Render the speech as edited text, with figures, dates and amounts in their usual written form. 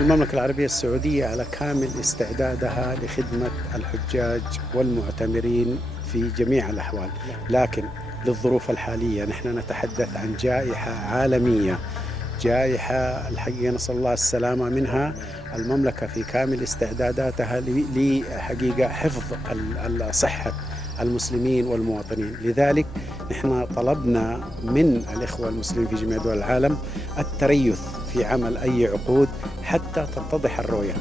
المملكة العربية السعودية على كامل استعدادها لخدمة الحجاج والمعتمرين في جميع الأحوال، لكن للظروف الحالية نحن نتحدث عن جائحة عالمية، جائحة الحقيقة نسأل الله السلامة منها. المملكة في كامل استعداداتها لحقيقة حفظ صحة المسلمين والمواطنين، لذلك نحن طلبنا من الإخوة المسلمين في جميع دول العالم التريث في عمل أي عقود حتى تتضح الرؤية.